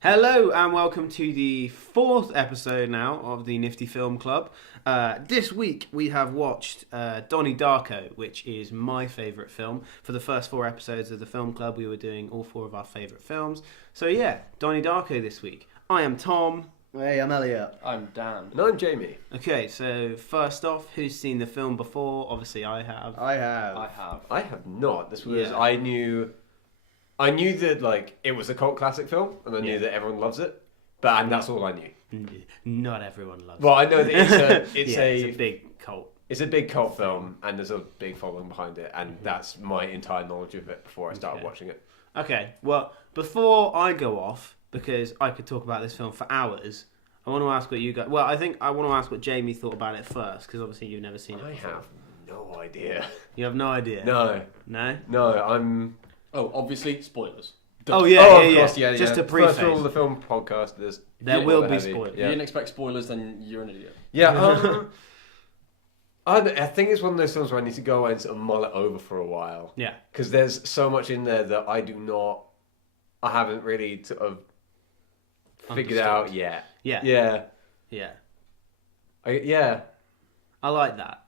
Hello and welcome to the fourth episode now of the NifD Film Club. This week we have watched Donnie Darko, which is my favourite film. For the first four episodes of the film club we were doing all four of our favourite films. So yeah, Donnie Darko this week. I am Tom. Hey, I'm Elliott. I'm Dan. And I'm Jamie. Okay, so first off, who's seen the film before? Obviously I have. I have. I have not. This was Yeah. I knew that it was a cult classic film, and I knew that everyone loves it. And that's all I knew. Not everyone loves Well, it. I know that it's a big cult. It's a big cult film, and there's a big following behind it, and that's my entire knowledge of it before I started watching it. Okay, well, before I go off, because I could talk about this film for hours, I want to ask what you guys... Well, I think I want to ask what Jamie thought about it first, because obviously you've never seen it before. I have no idea. You have no idea? No. No? I'm... Oh, obviously, spoilers. Oh, of yeah. course, yeah. Just a preface. First rule of the film podcast, There will be heavy. spoilers. If you didn't expect spoilers, then you're an idiot. Yeah, I think it's one of those films where I need to go away and sort of mull it over for a while. Yeah. Because there's so much in there that I haven't really sort of figured out yet. Yeah. Yeah. Yeah. I like that.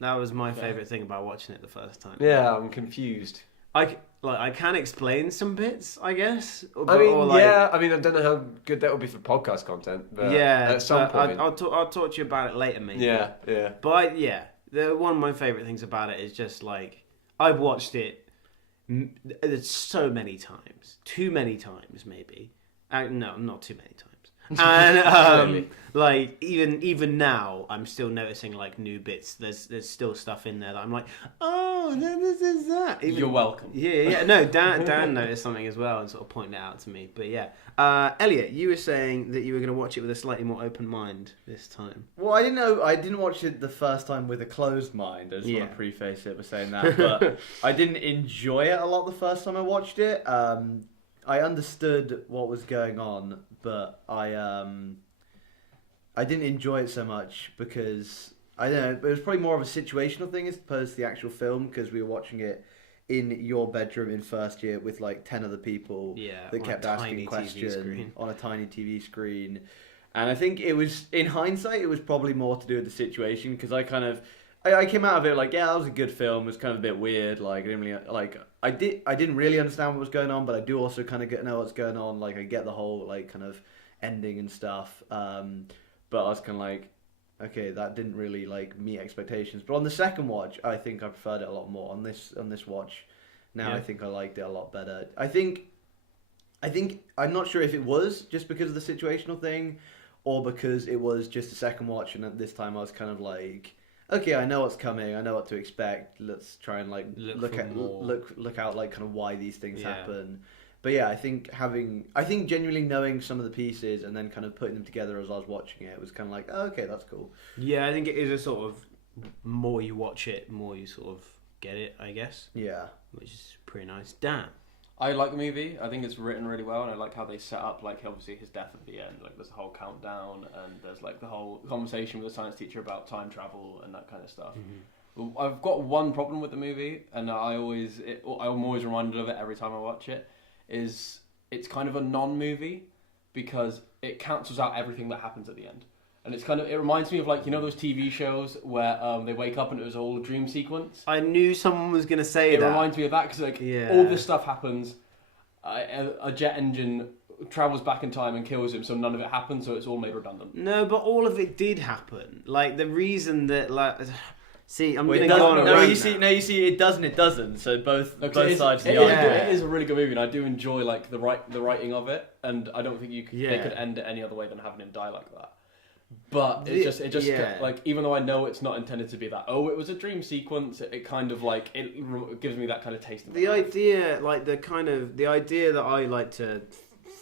That was my favourite thing about watching it the first time. Yeah, I'm confused. I can explain some bits, I guess. I don't know how good that would be for podcast content. But at some point. I'll talk to you about it later, maybe. Yeah. But one of my favourite things about it is just I've watched it so many times, too many times maybe. No, not too many times. And even now, I'm still noticing new bits. There's still stuff in there that I'm like, oh, this is that. You're welcome. Yeah. No, Dan noticed something as well and sort of pointed it out to me. But yeah, Elliot, you were saying that you were going to watch it with a slightly more open mind this time. Well, I didn't watch it the first time with a closed mind. I just want to preface it by saying that. But I didn't enjoy it a lot the first time I watched it. I understood what was going on, but I didn't enjoy it so much because I don't know. It was probably more of a situational thing as opposed to the actual film because we were watching it in your bedroom in first year with 10 other people that kept asking questions on a tiny TV screen. And I think it was, in hindsight, it was probably more to do with the situation because I came out of it that was a good film. It was kind of a bit weird. I didn't really I didn't really understand what was going on, but I do also kind of know what's going on. I get the whole kind of ending and stuff. But I was kind of okay, that didn't really meet expectations. But on the second watch, I think I preferred it a lot more. On this watch, now I think I liked it a lot better. I think I'm not sure if it was just because of the situational thing, or because it was just a second watch, and at this time I was kind of okay, I know what's coming. I know what to expect. Let's try and look out kind of why these things happen. But yeah, I think genuinely knowing some of the pieces and then kind of putting them together as I was watching it was kind of oh, okay, that's cool. Yeah, I think it is a sort of more you watch it, more you sort of get it, I guess. Yeah, which is pretty nice. Dan. I like the movie. I think it's written really well, and I like how they set up, obviously his death at the end. There's a whole countdown, and there's the whole conversation with the science teacher about time travel and that kind of stuff. Mm-hmm. I've got one problem with the movie, and I'm always reminded of it every time I watch it. Is it's kind of a non-movie because it cancels out everything that happens at the end, and it reminds me of those TV shows where they wake up and it was all a dream sequence. I knew someone was going to say that. It reminds me of that because all this stuff happens. A jet engine travels back in time and kills him, so none of it happens. So it's all made redundant. No, but all of it did happen. The reason that see, I'm going to go on a rant. You see, it doesn't. So both sides of the argument. argument. It is a really good movie, and I do enjoy the writing of it. And I don't think they could end it any other way than having him die like that. But it just even though I know it's not intended to be that. Oh, it was a dream sequence. It kind of it gives me that kind of taste. The idea, the idea that I like to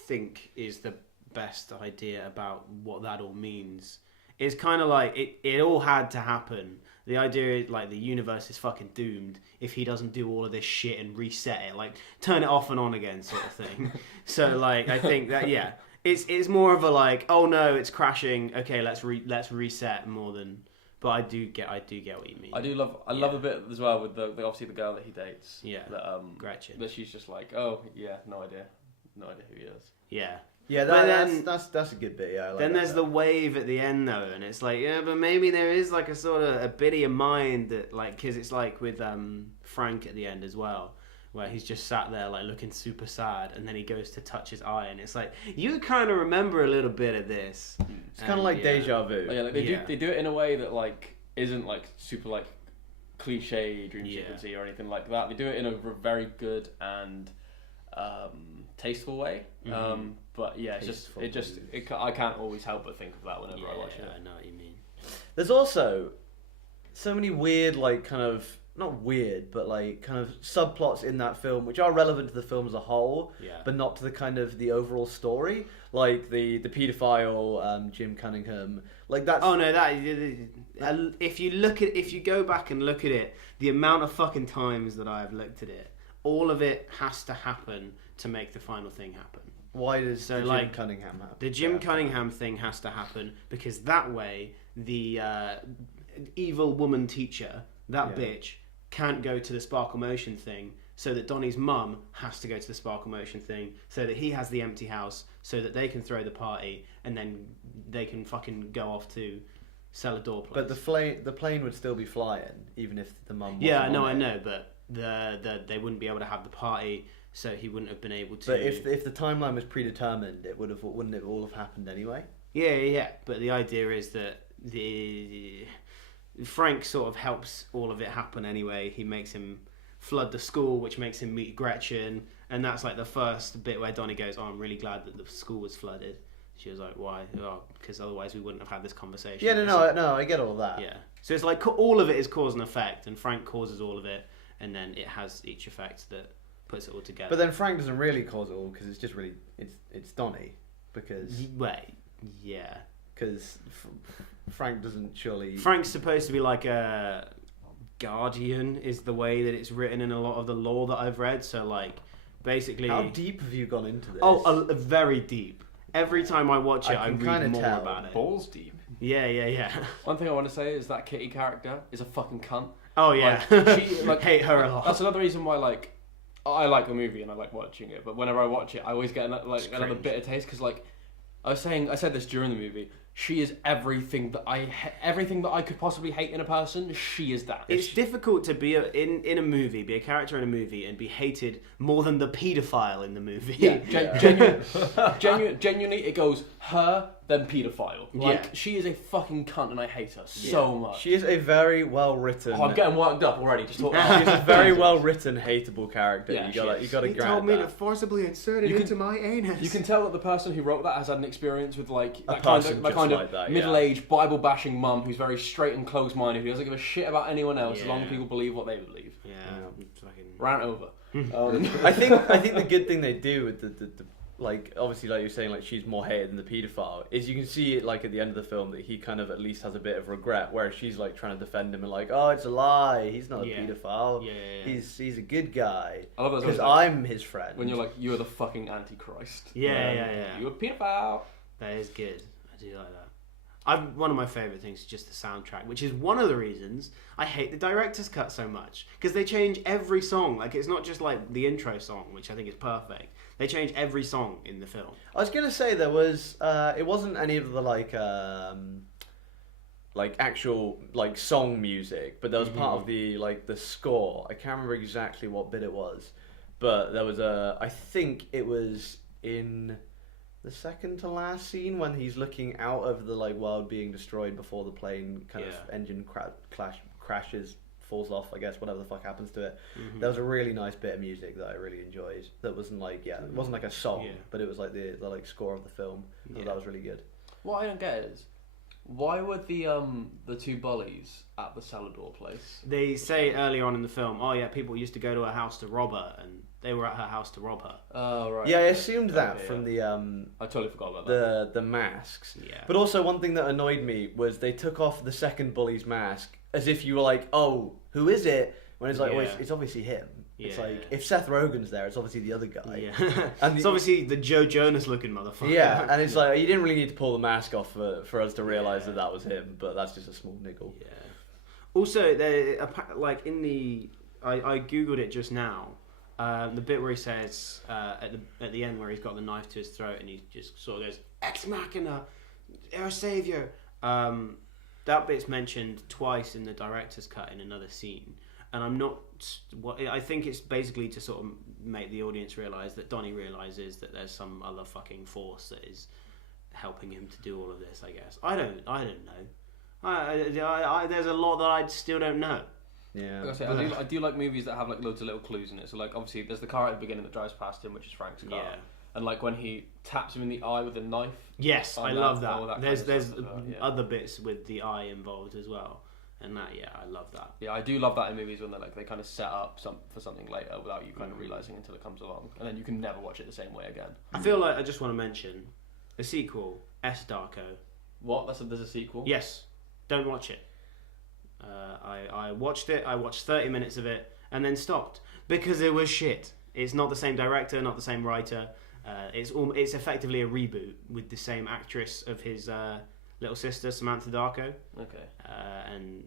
think is the best idea about what that all means is kind of it all had to happen. The idea is the universe is fucking doomed if he doesn't do all of this shit and reset it, turn it off and on again sort of thing. So I think that it's more of a oh no, it's crashing. Okay, let's reset more than. But I do get what you mean. I love a bit as well with the obviously the girl that he dates. Yeah. That Gretchen. That she's just oh yeah, no idea who he is. Yeah. Yeah, that's a good bit. Yeah. I like then that there's bit. the wave at the end though, and it's like, yeah, but maybe there is like a sort of a bit of your mind that like, because it's like with Frank at the end as well, where he's just sat there like looking super sad, and then he goes to touch his eye, and it's like you kind of remember a little bit of this. It's kind of like deja vu. Oh, yeah, like they do it in a way that like isn't like super like cliche dream sequency or anything like that. They do it in a very good and tasteful way. But yeah, I can't always help but think of that whenever I watch it. I know what you mean. There's also so many weird, like, kind of, not weird, but like kind of subplots in that film which are relevant to the film as a whole, but not to the kind of the overall story. Like the paedophile Jim Cunningham, like that's. Oh no, that if you go back and look at it, the amount of fucking times that I've looked at it, all of it has to happen to make the final thing happen. Why does the Jim Cunningham happen? The Jim Cunningham thing has to happen because that way the evil woman teacher, that bitch, can't go to the Sparkle Motion thing, so that Donnie's mum has to go to the Sparkle Motion thing, so that he has the empty house, so that they can throw the party, and then they can fucking go off to sell a door place. But the plane would still be flying, even if the mum wasn't Yeah, on no, it. I know, but they wouldn't be able to have the party, so he wouldn't have been able to. But if the timeline was predetermined, wouldn't it all have happened anyway? Yeah. But the idea is that Frank sort of helps all of it happen anyway. He makes him flood the school, which makes him meet Gretchen, and that's like the first bit where Donnie goes, "Oh, I'm really glad that the school was flooded." She was like, "Why?" "Oh, because otherwise we wouldn't have had this conversation." Yeah, no, I get all that. Yeah, so it's like all of it is cause and effect, and Frank causes all of it, and then it has each effect that puts it all together. But then Frank doesn't really cause it all because it's just really it's Donnie because yeah. Because Frank doesn't surely. Frank's supposed to be like a guardian, is the way that it's written in a lot of the lore that I've read. So like, basically, how deep have you gone into this? Oh, very deep. Every time I watch it, I read more about it. Balls deep. Yeah. One thing I want to say is that Kitty character is a fucking cunt. Oh yeah, like, hate her a lot. That's another reason why like I like the movie and I like watching it. But whenever I watch it, I always get another bitter taste because like I said this during the movie. She is everything that I could possibly hate in a person. She is that. It's difficult to be in a movie, be a character in a movie, and be hated more than the paedophile in the movie. Yeah, genuinely, it goes her then paedophile. Like she is a fucking cunt, and I hate her so much. She is a very well written. Oh, I'm getting worked up already. Just talking. She's a very well written, hateable character. Yeah, you gotta He grant told me that. to forcibly insert it into my anus. You can tell that the person who wrote that has had an experience with like A that kind person of just like that, middle-aged Bible bashing mum who's very straight and closed-minded, who doesn't give a shit about anyone else as long as people believe what they believe. Yeah. Fucking... Rant over. I think the good thing they do with the like obviously like you're saying like she's more hated than the paedophile is you can see it like at the end of the film that he kind of at least has a bit of regret, whereas she's like trying to defend him and like, oh, it's a lie, he's not a paedophile, he's a good guy I love that because I'm his friend. when you're like, you're the fucking antichrist. Yeah. You're a paedophile. That is good. I do like that. One of my favourite things is just the soundtrack, which is one of the reasons I hate the director's cut so much, because they change every song. Like, it's not just like the intro song, which I think is perfect. They change every song in the film. I was gonna say there was it wasn't any of the like actual like song music, but there was part of the like the score. I can't remember exactly what bit it was, but there was I think it was in the second to last scene when he's looking out over the like world being destroyed before the plane kind of engine crashes, falls off, I guess, whatever the fuck happens to it. There was a really nice bit of music that I really enjoyed. That wasn't like it wasn't like a song, but it was like the like score of the film. That was really good. What I don't get is, why were the two bullies at the Salvador place? They say earlier on in the film, oh yeah, people used to go to her house to rob her, and they were at her house to rob her. Oh right. Yeah, I assumed that from the I totally forgot about that. The masks. Yeah. But also one thing that annoyed me was they took off the second bully's mask as if you were like, oh, who is it? When it's like, oh, it's obviously him. It's like, if Seth Rogen's there, it's obviously the other guy. Yeah. And it's obviously the Joe Jonas looking motherfucker. Yeah, and it's like, you didn't really need to pull the mask off for us to realise that was him, but that's just a small niggle. Yeah. Also, like in the... I googled it just now. The bit where he says at the end where he's got the knife to his throat and he just sort of goes "Ex Machina, our savior." That bit's mentioned twice in the director's cut in another scene, and I'm not. I think it's basically to sort of make the audience realise that Donnie realises that there's some other fucking force that is helping him to do all of this. I guess I don't know. There's a lot that I still don't know. Yeah, like I do like movies that have like loads of little clues in it. So like obviously there's the car at the beginning that drives past him, which is Frank's car. Yeah. And like when he taps him in the eye with a knife. Yes, I love that. There's other bits with the eye involved as well, and that I love that. Yeah, I do love that in movies when they kind of set up for something later without you kind of realizing until it comes along, and then you can never watch it the same way again. I feel like I just want to mention the sequel, S Darko. What? There's a sequel? Yes. Don't watch it. I watched it. I watched 30 minutes of it and then stopped because it was shit. It's not the same director, not the same writer. It's effectively a reboot with the same actress of his little sister, Samantha Darko. Okay. And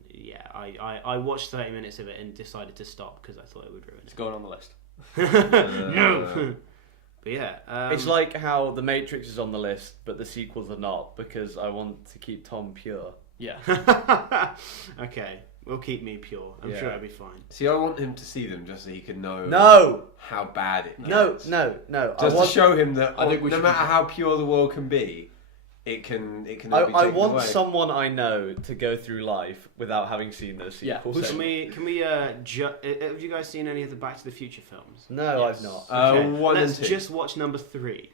I watched 30 minutes of it and decided to stop because I thought it would ruin it. It's going on the list. No. But yeah, it's like how The Matrix is on the list, but the sequels are not because I want to keep Tom pure. Yeah. Okay, we'll keep me pure. I'm sure it'll be fine. See, I want him to see them just so he can know how bad it is. No. Just to show him that no matter how pure the world can be, it can be taken I want away. someone I know to go through life without having seen those sequels. Yeah. Can we have you guys seen any of the Back to the Future films? No, yes. I've not. Okay. One Let's and two. just watch number 3.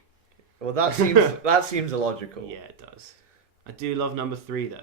Well, that seems illogical. Yeah, it does. I do love number 3 though.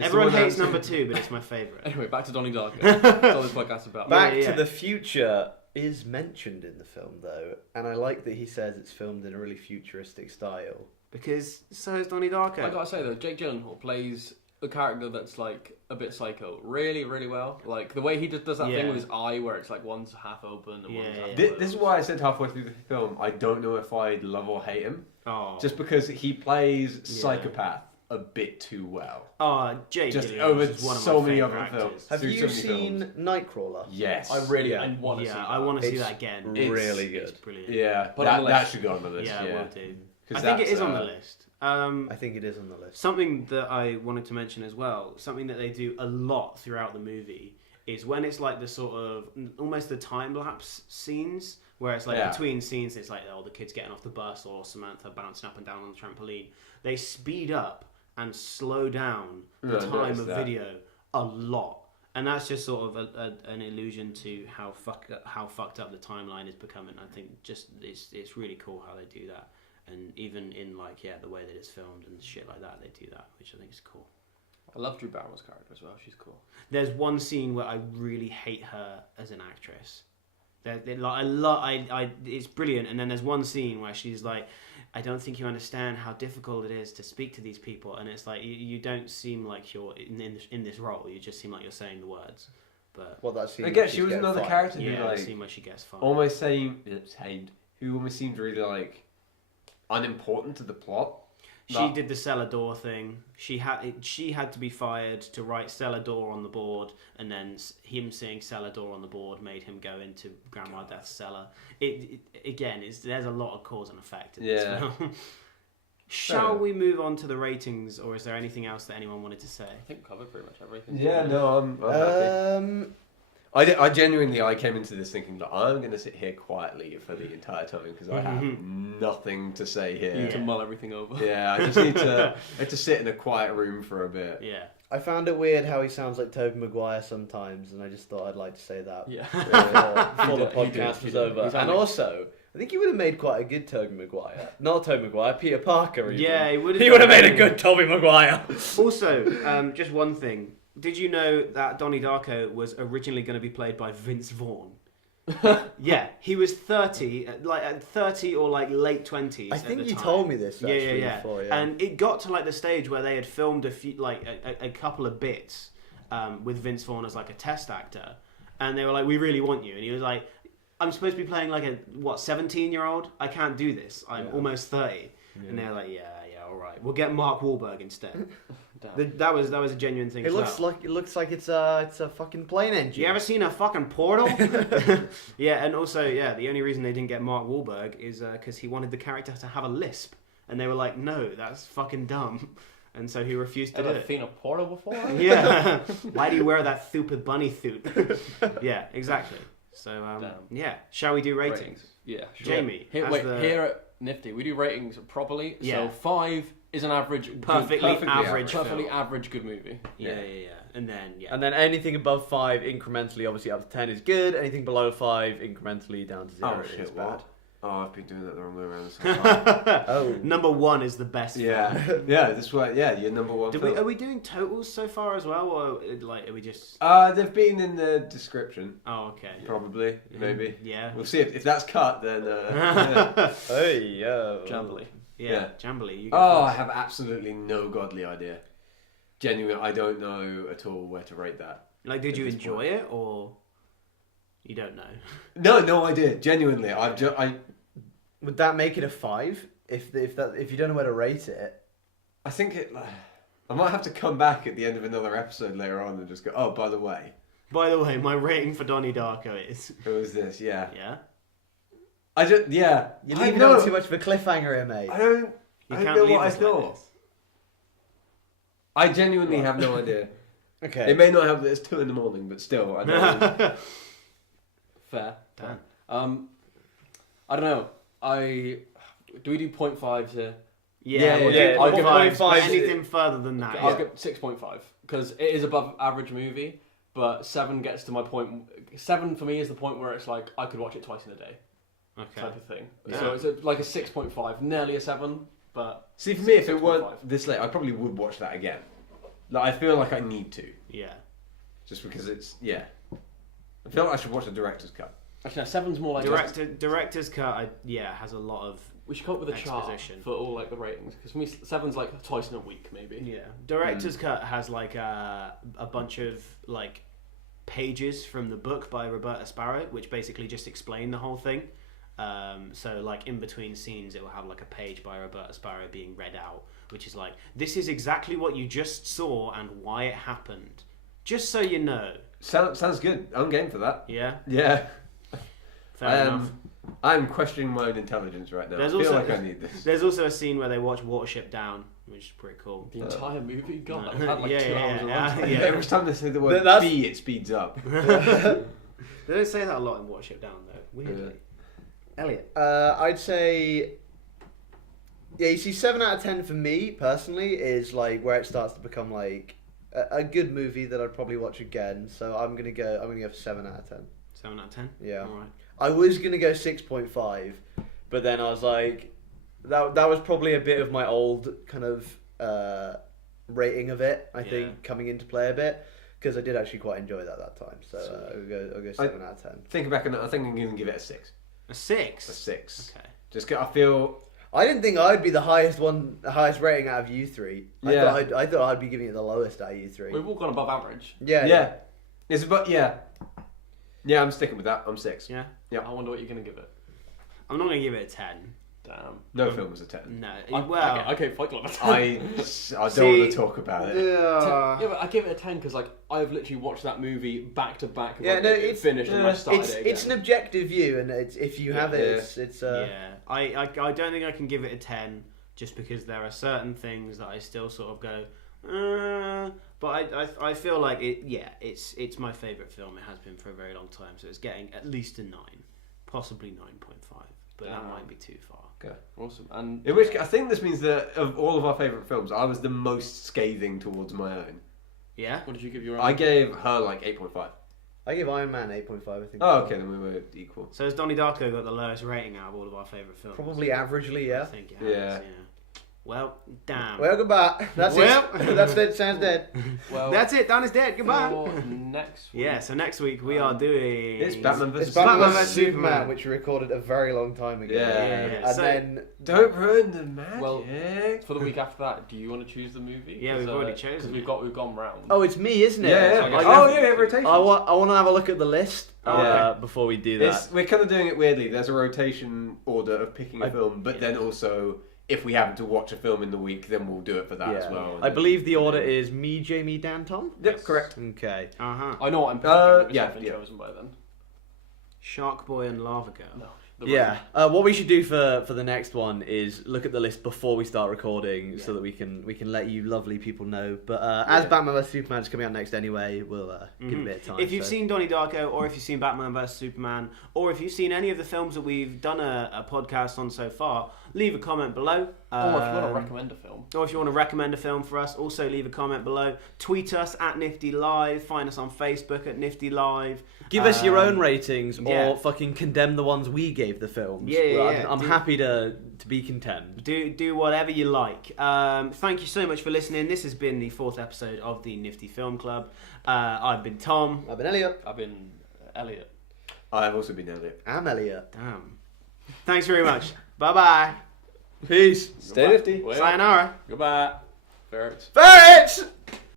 Everyone hates number 2, but it's my favourite. Anyway, back to Donnie Darko. That's all this podcast's about. Back to the Future is mentioned in the film, though, and I like that he says it's filmed in a really futuristic style. Because so is Donnie Darko. I gotta say, though, Jake Gyllenhaal plays a character that's, like, a bit psycho really, really well. Like, the way he just does that thing with his eye where it's, like, one's half open and one's half closed. This is why I said halfway through the film, I don't know if I love or hate him. Oh. Just because he plays psychopath a bit too well. Jake just Gyllenhaal over is one of so my many other other films. Have you seen Nightcrawler? Yes. I really want to see that. I want to see that again. It's really good. It's brilliant. Yeah, but that should go on the list. Yeah, it will do. I think it is on the list. I think it is on the list. Something that I wanted to mention as well, something that they do a lot throughout the movie, is when it's like the sort of almost the time lapse scenes where it's like between scenes it's like the kid's getting off the bus or Samantha bouncing up and down on the trampoline. They speed up and slow down the time of video a lot, and that's just sort of an illusion to how fucked up the timeline is becoming. I think just it's really cool how they do that, and even in the way that it's filmed and shit like that, they do that, which I think is cool. I love Drew Barrymore's character as well. She's cool. There's one scene where I really hate her as an actress. It's brilliant, and then there's one scene where she's like, I don't think you understand how difficult it is to speak to these people, and it's like you don't seem like you're in this role. You just seem like you're saying the words. But that scene. I guess she was another character who the scene where she gets fired. Almost who almost seemed really unimportant to the plot. She did the cellar door thing. She had to be fired to write cellar door on the board, and then him seeing cellar door on the board made him go into Grandma Death's cellar. There's a lot of cause and effect in this film. Shall we move on to the ratings, or is there anything else that anyone wanted to say? I think we covered pretty much everything. Yeah, no, I'm happy. I genuinely came into this thinking that I'm going to sit here quietly for the entire time because I have nothing to say here. You need to mull everything over. Yeah, I just need to sit in a quiet room for a bit. Yeah. I found it weird how he sounds like Tobey Maguire sometimes, and I just thought I'd like to say that before the podcast was over. And also, I think he would have made quite a good Tobey Maguire. Not Tobey Maguire, Peter Parker. Even. Yeah, he would have made a good Tobey Maguire. Also, just one thing. Did you know that Donnie Darko was originally going to be played by Vince Vaughn? Yeah, he was 30 or late 20s. I think you told me this. Before, and it got to the stage where they had filmed a couple of bits with Vince Vaughn as a test actor, and they were like, "We really want you," and he was like, "I'm supposed to be playing a 17-year-old? I can't do this. I'm almost 30." Yeah. And they're like, "Yeah, all right, right, we'll get Mark Wahlberg instead. That was a genuine thing. It looks like it's a fucking plane engine. You ever seen a fucking portal? Yeah, and also the only reason they didn't get Mark Wahlberg is because he wanted the character to have a lisp, and they were like, no, that's fucking dumb, and so he refused to do Ever it. seen a portal before? Yeah. Why do you wear that stupid bunny suit? Yeah, exactly. So shall we do ratings? Yeah, sure. Jamie, here at NifD we do ratings properly. Yeah. So 5 is an average, perfectly average good movie. Yeah. And then anything above 5 incrementally, obviously up to 10 is good. Anything below 5 incrementally down to 0 is bad. Oh, I've been doing that the wrong way around. Number 1 is the best. Yeah, that's right. Yeah, your number 1. Are we doing totals so far as well, or are we just? They've been in the description. Oh, okay. Probably, maybe. Yeah. We'll see if that's cut. Then. Hey yo. Jambly. Yeah. Jambly. You I have absolutely no godly idea. Genuinely, I don't know at all where to rate that. Like, did you enjoy it, or you don't know? No idea. Genuinely, Would that make it a 5? If you don't know where to rate it? I think I might have to come back at the end of another episode later on and just go, oh, by the way, my rating for Donnie Darko is. Who was this? Yeah. Yeah. You're leaving on too much of a cliffhanger here, mate. I don't know what I thought. Like I genuinely have no idea. Okay. It may not have this 2 a.m, but still, I don't. Fair. Damn. I don't know. Do we do 0.5s here? Yeah. I'll give 0.5. Anything further than that. I'll give 6.5 because it is above average movie. But 7 gets to my point. 7 for me is the point where it's like I could watch it twice in a day. Okay. Type of thing. Yeah. So it's like a 6.5, nearly a 7. But see, for me, if it weren't this late, I probably would watch that again. Like, I feel like I need to. Yeah. Just because it's I feel like I should watch the director's cut. Actually, no, 7's more like director's cut. Has a lot of. We should come up with a chart exposition for all like the ratings because for me 7's like twice in a week maybe. Yeah, director's cut has like a bunch of like pages from the book by Roberta Sparrow, which basically just explain the whole thing. So like in between scenes, it will have like a page by Roberta Sparrow being read out, which is like, this is exactly what you just saw and why it happened, just so you know. Sounds good. I'm game for that. Yeah. Yeah. Fair enough. I'm questioning my own intelligence right now. I feel like I need this. There's also a scene where they watch Watership Down, which is pretty cool. The entire movie? God, No. that had like 2 hours of runtime. Yeah. Every time they say the word "b," it speeds up. They don't say that a lot in Watership Down, though. Weirdly. Elliot. I'd say. Yeah, you see, 7 out of 10 for me personally is like where it starts to become like a good movie that I'd probably watch again. So I'm gonna go for 7 out of 10. 7 out of 10. Yeah. All right. I was gonna go 6.5, but then I was like, that was probably a bit of my old kind of rating of it. I think coming into play a bit because I did actually quite enjoy that at that time. So I'll go 7 out of 10. Thinking back on it, I think I'm going to give it a 6. A 6. A 6. Okay. Just I feel. I didn't think I'd be the highest rating out of you three. Yeah. I thought I'd be giving it the lowest out of you three. We've all gone above average. Yeah. It's about Yeah, I'm sticking with that. I'm 6. Yeah. Yeah. I wonder what you're going to give it. I'm not going to give it a 10. Damn. No film was a 10. No. Okay, Fight Club. I don't want to talk about it. Yeah, but I give it a 10 because like I've literally watched that movie back to back. It's finished and I started it again. It's an objective view, and if you have it, it's Yeah, I don't think I can give it a 10 just because there are certain things that I still sort of go, but I feel like it's my favourite film. It has been for a very long time, so it's getting at least a 9, possibly 9.5, but that might be too far. Okay, awesome. And in which I think this means that of all of our favourite films, I was the most scathing towards my own. Yeah. What did you give your own? I gave her like 8.5. I give Iron Man 8.5. I think. Oh, okay, then we were equal. So has Donnie Darko got the lowest rating out of all of our favourite films? Probably averagely, yeah. I think it has, yeah. Well, damn. Well, goodbye. That's it. That's it. Sounds dead. Well, that's it. Donnie's dead. Goodbye. Next week. Yeah. So next week we are doing. It's Batman vs Superman, which we recorded a very long time ago. Yeah. And so, then don't ruin the magic. Well, for the week after that, do you want to choose the movie? Yeah, we've already chosen. Because we've gone round. Oh, it's me, isn't it? Yeah. Rotation. I want to have a look at the list before we do that. We're kind of doing it weirdly. There's a rotation order of picking a film, but then also if we happen to watch a film in the week, then we'll do it for that as well. I believe the order is me, Jamie, Dan, Tom? Yep, correct. Okay. I know what I'm picking. It's been chosen by then. Shark Boy and Lava Girl. No. What we should do for the next one is look at the list before we start recording, so that we can let you lovely people know. But as Batman vs Superman is coming out next anyway, we'll give a bit of time. If you've seen Donnie Darko, or if you've seen Batman vs Superman, or if you've seen any of the films that we've done a podcast on so far, leave a comment below. Or if you want to recommend a film. Or if you want to recommend a film for us, also leave a comment below. Tweet us at NifD Live. Find us on Facebook at NifD Live. Give us your own ratings, or fucking condemn the ones we gave the films. I'm happy to be condemned. Do whatever you like. Thank you so much for listening. This has been the 4th episode of the NifD Film Club. I've been Tom. I've been Elliott. I've been Elliott. I've also been Elliott. I'm Elliott. Damn. Thanks very much. Bye-bye. Peace. Stay nifty. Sayonara. Goodbye. Ferrets. Ferrets!